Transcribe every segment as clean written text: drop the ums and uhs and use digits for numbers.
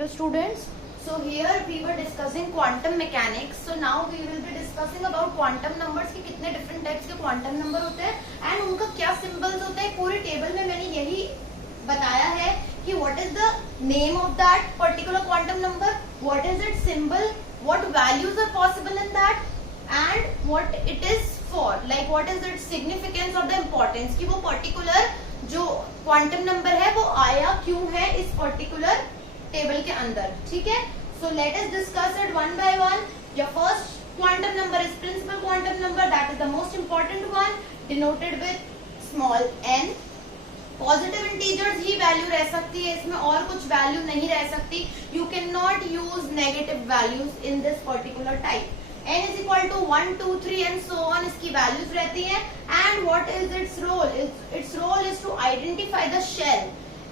Hello students, so here we were discussing quantum mechanics. So now we will be discussing about quantum numbers कि कितने different types के quantum number होते हैं and उनका क्या symbols होते हैं. पूरे table में मैंने यही बताया है कि what is the name of that particular quantum number, what is its symbol, what values are possible in that and what it is for, like what is its significance or the importance कि वो particular जो quantum number है वो आया क्यों है इस particular table के अंदर. ठीक है, so let us discuss it one by one. Your first quantum number is principal quantum number, that is the most important one, denoted with small n. Positive integers ही वैल्यू रह सकती है, इसमें और कुछ वैल्यू नहीं रह सकती. You can not use negative values in this particular type. n is equal to 1, 2, 3 and so on इसकी वैल्यूज रहती हैं. And what is its role? Its role is to identify the shell.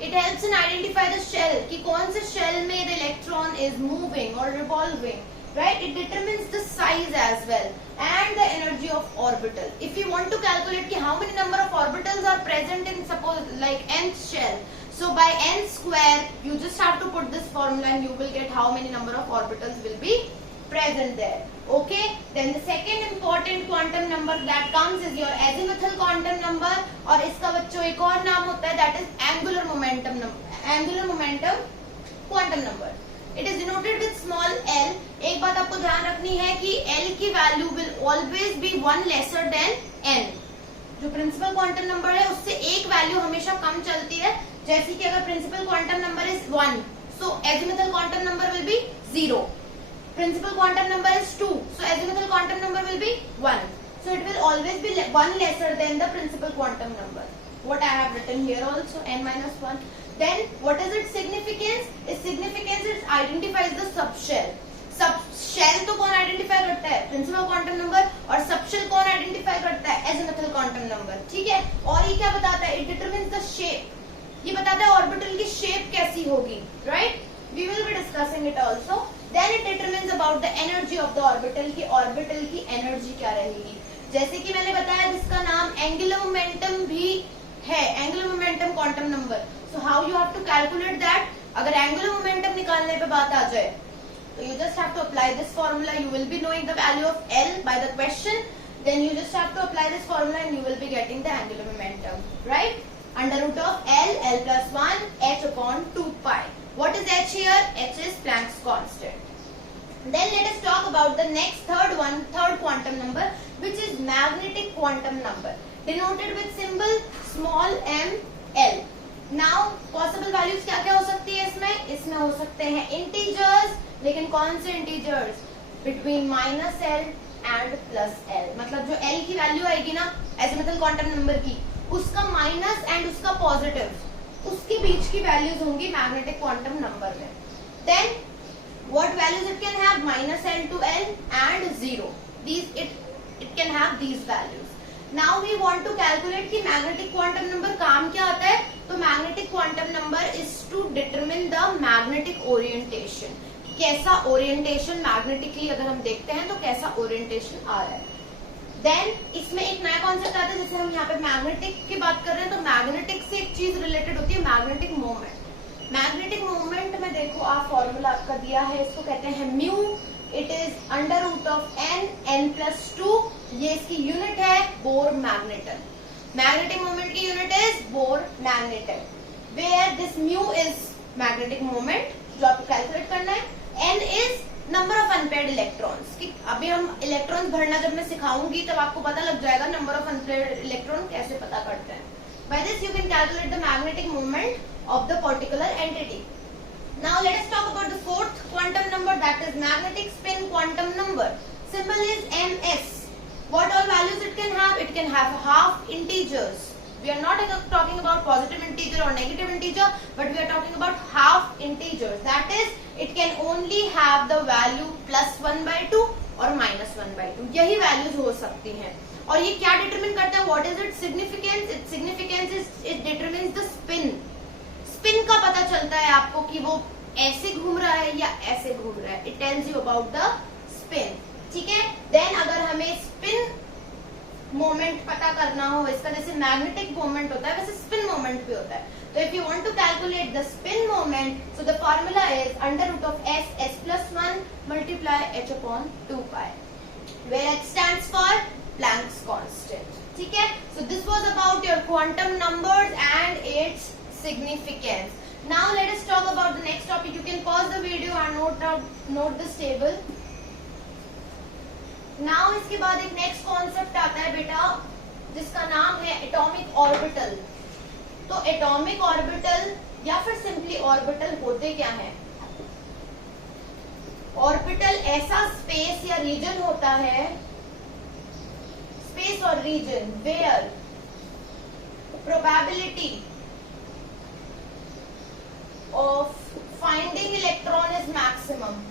It helps in identify the shell कि कौन से shell में the electron is moving or revolving, right? It determines the size as well and the energy of orbital. If you want to calculate कि how many number of orbitals are present in suppose like nth shell, so by n square you just have to put this formula and you will get how many number of orbitals will be present there. Okay, then the second important quantum number that comes is your azimuthal quantum number और इसका बच्चों एक और नाम होता है that is angular momentum number, angular momentum quantum number. It is denoted with small l. एक बात आपको ध्यान रखनी है कि l की value will always be one lesser than n. जो प्रिंसिपल क्वांटम नंबर है उससे एक वैल्यू हमेशा कम चलती है. जैसे कि अगर principal quantum number is 1, so azimuthal quantum number will be 0. Principal quantum number is 2, so azimuthal quantum number will be 1. So it will always be one lesser than the principal quantum number. What I have written here also, n minus 1. Then what is its significance? Its significance is identifies the subshell. Subshell तो कौन identify करता है? Principal quantum number. और subshell कौन identify करता है? Azimuthal quantum number. ठीक है? और ये क्या बताता है? It determines the shape. ये बताता है ऑर्बिटल की shape कैसी होगी, right? We will be discussing it also. Then it determines about the energy of the orbital की orbital की energy क्या रहेगी. जैसे कि मैंने बताया जिसका नाम angular momentum भी है, angular momentum quantum number. So how you have to calculate that? अगर angular momentum निकालने पे बात आ जाए तो you just have to apply this formula. You will be knowing the value of L by the question. Then you just have to apply this formula and you will be getting the angular momentum, right? Under root of L plus 1 h upon 2 pi. What is h here? H is Planck's constant. Then let us talk about the next third quantum number, which is magnetic quantum number, denoted with symbol small m l. Now possible values क्या क्या हो सकती है इसमें? इसमें हो सकते हैं integers, लेकिन कौन से integers? Between minus l and plus l. मतलब जो l की वैल्यू आएगी ना azimuthal quantum number की, उसका माइनस एंड उसका पॉजिटिव, उसके बीच की वैल्यूज होंगी मैग्नेटिक क्वांटम नंबर में. Then what values it can have? Minus l to l and 0. These it can have these values. Now we want to calculate कि magnetic quantum number काम क्या आता है. तो magnetic quantum number is to determine the magnetic orientation. कैसा orientation magnetically अगर हम देखते हैं तो कैसा ओरिएंटेशन आ रहा है. देन इसमें एक नया कॉन्सेप्ट आता है, जैसे हम यहाँ पे मैग्नेटिक की बात कर रहे हैं तो मैग्नेटिक से एक चीज रिलेटेड होती है मैग्नेटिक मोमेंट. मैग्नेटिक मोमेंट में देखो आप फॉर्मूला आपका दिया है, इसको कहते हैं mu. It is under root of n plus 2. ये इसकी यूनिट है बोर मैग्नेटन. मैग्नेटिक मोमेंट की unit is Bohr magneton, where this mu is magnetic moment जो आपको कैलकुलेट करना है. n is number of unpaired electrons. अभी हम इलेक्ट्रॉन्स भरना जब मैं सिखाऊंगी तब आपको पता लग जाएगा नंबर ऑफ अनपेयर्ड इलेक्ट्रॉन कैसे पता करते हैं. By this you can calculate the magnetic moment of the particular entity. Now let us talk about the fourth quantum number, that is magnetic spin quantum number. Symbol is ms. What all values it can have? It can have half integers. We are not talking about positive integer or negative integer, but we are talking about half integers. That is, it can only have the value plus 1 by 2 or minus 1 by 2. यही values हो सकती हैं. और ये क्या determine करता है? What is it significance? It significance is it determines the spin. Spin का पता चलता है आपको कि वो ऐसे घूम रहा है या ऐसे घूम रहा है. It tells you about the spin. ठीक है. देन अगर हमें स्पिन मोमेंट पता करना हो, इसका जैसे मैग्नेटिक मोमेंट होता है वैसे स्पिन मोमेंट भी होता है. तो if you want to calculate the spin moment, so the formula is under root of s plus 1 multiply h upon 2 pi, where h stands for Planck's constant. ठीक है? So this was about your quantum numbers and its significance. Now let us talk about the next topic. You can pause the video and note this table. Now इसके बाद एक next concept आता है बेटा जिसका नाम है एटॉमिक ऑर्बिटल. तो एटॉमिक ऑर्बिटल या फिर सिंपली ऑर्बिटल होते क्या हैं? ऑर्बिटल ऐसा स्पेस या रीजन होता है, स्पेस और region where probability of finding electron is maximum.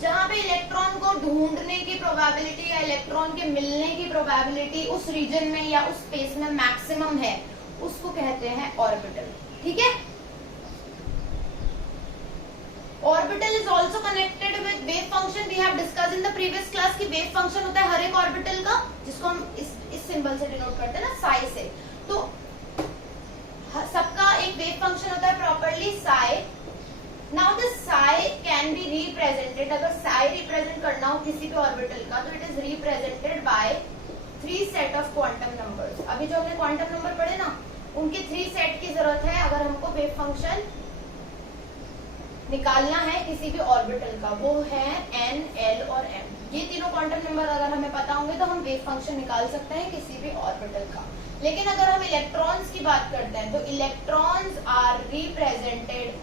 जहां पे इलेक्ट्रॉन को ढूंढने की प्रोबेबिलिटी या इलेक्ट्रॉन के मिलने की प्रोबेबिलिटी उस रीजन में या उस स्पेस में मैक्सिमम है, उसको कहते हैं ऑर्बिटल. ठीक है? Orbital is also connected with wave function. We have discuss in the previous class की वेव फंक्शन होता है हर एक ऑर्बिटल का, जिसको हम इस सिंबल से डिनोट करते हैं ना, साई से. तो सबका एक वेव फंक्शन होता है properly Sai. Now the psi can be represented. अगर psi रिप्रेजेंट करना हो किसी भी ऑर्बिटल का तो it is represented by 3 set of quantum numbers. अभी जो हमने क्वांटम नंबर पढ़े ना, उनके 3 सेट की जरूरत है अगर हमको वेव फंक्शन निकालना है किसी भी ऑर्बिटल का. वो है n, l और m. ये तीनों क्वांटम नंबर अगर हमें पता होंगे तो हम वेव फंक्शन निकाल सकते हैं किसी भी ऑर्बिटल का. लेकिन अगर हम इलेक्ट्रॉन्स की बात करते हैं तो इलेक्ट्रॉन्स आर रिप्रेजेंटेड,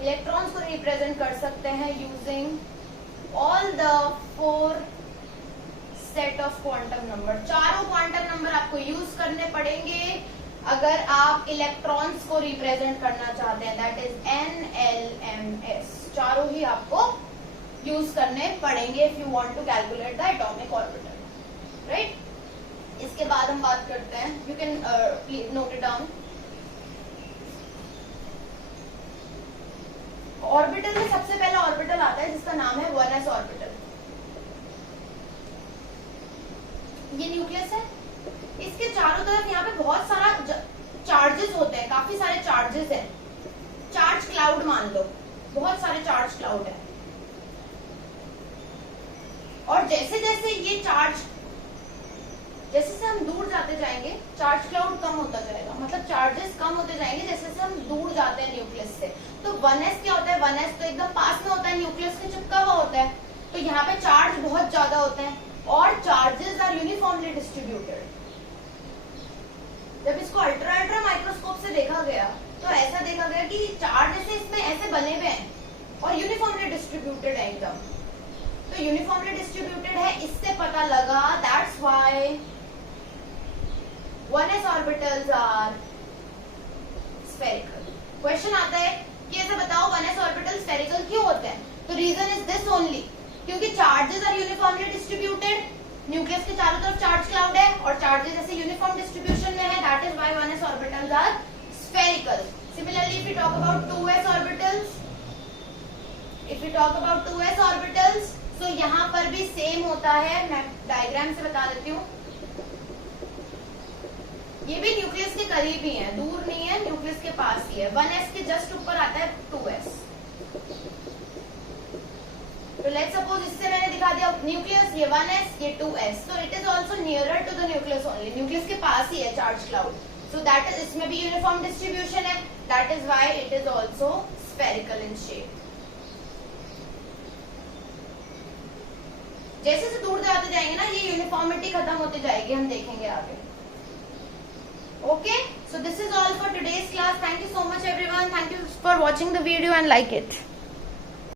इलेक्ट्रॉन्स को रिप्रेजेंट कर सकते हैं using all the 4 set of quantum number. चारों क्वांटम नंबर आपको यूज करने पड़ेंगे अगर आप इलेक्ट्रॉन्स को रिप्रेजेंट करना चाहते हैं. That is n, l, m, s. चारों ही आपको यूज करने पड़ेंगे if you want to calculate the atomic orbital. Right? इसके बाद हम बात करते हैं, you can note it down. Orbital में सबसे पहला ऑर्बिटल आता है जिसका नाम है 1s ऑर्बिटल. ये न्यूक्लियस है. इसके चारों तरफ यहाँ पे बहुत सारा चार्जेस होते हैं, काफी सारे चार्जेस हैं. चार्ज क्लाउड मान लो, बहुत सारे चार्ज क्लाउड है. और जैसे जैसे ये चार्ज, जैसे हम दूर जाते जाएंगे चार्ज क्लाउड कम होता जाएगा. मतलब चार्जेस कम होते जाएंगे जैसे जैसे हम दूर जाते हैं न्यूक्लियस से. तो 1s क्या होता है? 1s तो एकदम पास में होता है, न्यूक्लियस के चिपका हुआ होता है. तो यहाँ पे चार्ज बहुत ज्यादा होते हैं और चार्जेस आर यूनिफॉर्मली डिस्ट्रीब्यूटेड. जब इसको अल्ट्रा माइक्रोस्कोप से देखा गया तो ऐसा देखा गया कि चार्ज ऐसे इसमें ऐसे बने हुए हैं और यूनिफॉर्मली डिस्ट्रीब्यूटेड है एकदम. तो यूनिफॉर्मली डिस्ट्रीब्यूटेड है, इससे पता लगा that's why 1s orbitals are spherical. Question आता है कि ऐसा बताओ 1s ऑर्बिटल स्फेरिकल क्यों होते हैं? तो रीजन इज दिस ओनली, क्योंकि charges are uniformly distributed. Nucleus के चारों तरफ चार्ज क्लाउड है और चार्जेस ऐसे यूनिफॉर्म डिस्ट्रीब्यूशन में है. That is why 1s orbitals are spherical. Similarly if you talk about 2s orbitals, if you talk about 2s orbitals, so यहाँ पर भी सेम होता है. मैं डायग्राम से बता देती हूँ. ये भी न्यूक्लियस के करीब ही है, दूर नहीं है, न्यूक्लियस के पास ही है. 1s के जस्ट ऊपर आता है 2s. तो लेट्स सपोज इससे मैंने दिखा दिया न्यूक्लियस, ये 1s, ये 2s. तो it is also nearer to the nucleus only. Nucleus के पास ही है charge cloud. So that is, इसमें भी यूनिफॉर्म डिस्ट्रीब्यूशन है. That is why it is also spherical in shape. जैसे जैसे दूर जाते जाएंगे ना ये यूनिफॉर्मिटी खत्म होती जाएगी, हम देखेंगे आगे. Okay, so this is all for today's class. Thank you so much everyone. Thank you for watching the video and like it.